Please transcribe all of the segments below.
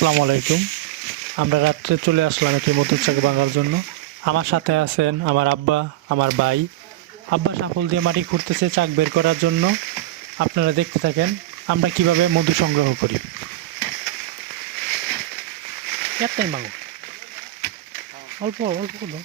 আসসালামু আলাইকুম। আমরা রাত্রে চলে আসলাম একটি মধুর চাক ভাঙার জন্য। আমার সাথে আছেন আমার আব্বা, আমার ভাই। আব্বা শাফল দিয়ে মাটি খুঁড়তেছে চাক বের করার জন্য। আপনারা দেখতে থাকেন আমরা কিভাবে মধু সংগ্রহ করি। একটাই মাগো, অল্প অল্প করো।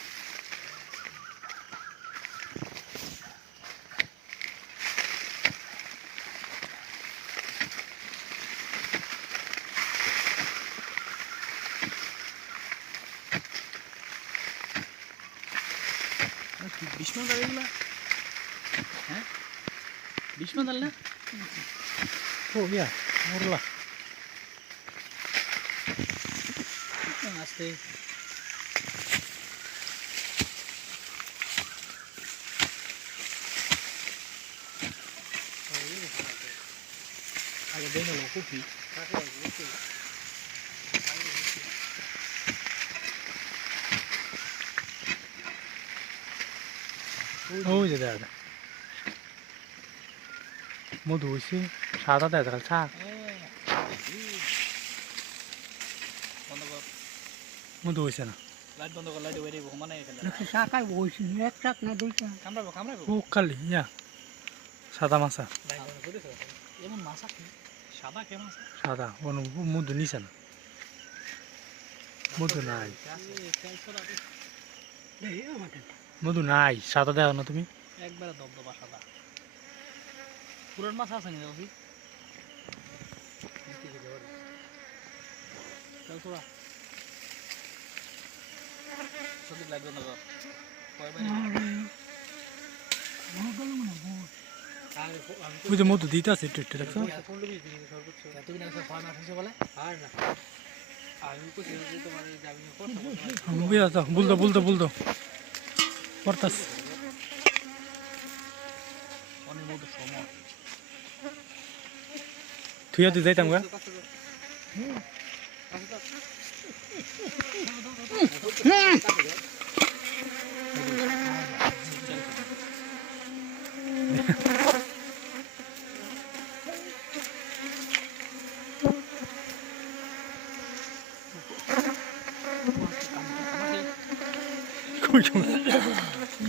বিষ্ণু দাল এগুলা, হ্যাঁ বিষ্ণু দাল না? ও ইয়া মরলা। আস্তে আগে দেখে লো কপি ওই যে দেখা মধু হয়েছে, সাদা দেখা যাচ্ছে চাক বন্ধ কর, মধু হয়েছে না। লাইট বন্ধ কর, লাইট ওইটাই ঘুমানে এখানে শাখায় বসি এক চাক না দুই চাক কামড়াবো কামড়াবো। ও কালি ইয়া সাদা মাছা, এমন মাছ আছে সাদা কেমন আছে? সাদা কোনো মধু নিছে না, মধু নাই, মধু নাই, সাদা দেখো না তুমি। একবারে দবদবা সাদা পুরান মাছ আছে না রবি? চল তোরা সঠিক লাইট বন্ধ কর। ওই যে মধু দিতে আছে একটু একটু দেখছো। বুলতো বুলতো বুলতো পড়তাস অনেক মতো সময় থুইয়া তুই যাইতাম গা।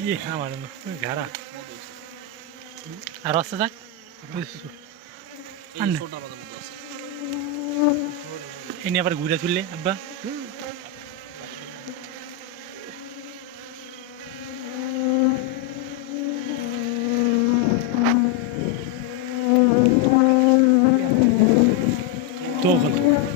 ইয়ে আমার ঘাড়া আর রাস্তা যাক এই ছোটার মতো মতো আছে। এনে আবার ঘুরে তুললে আব্বা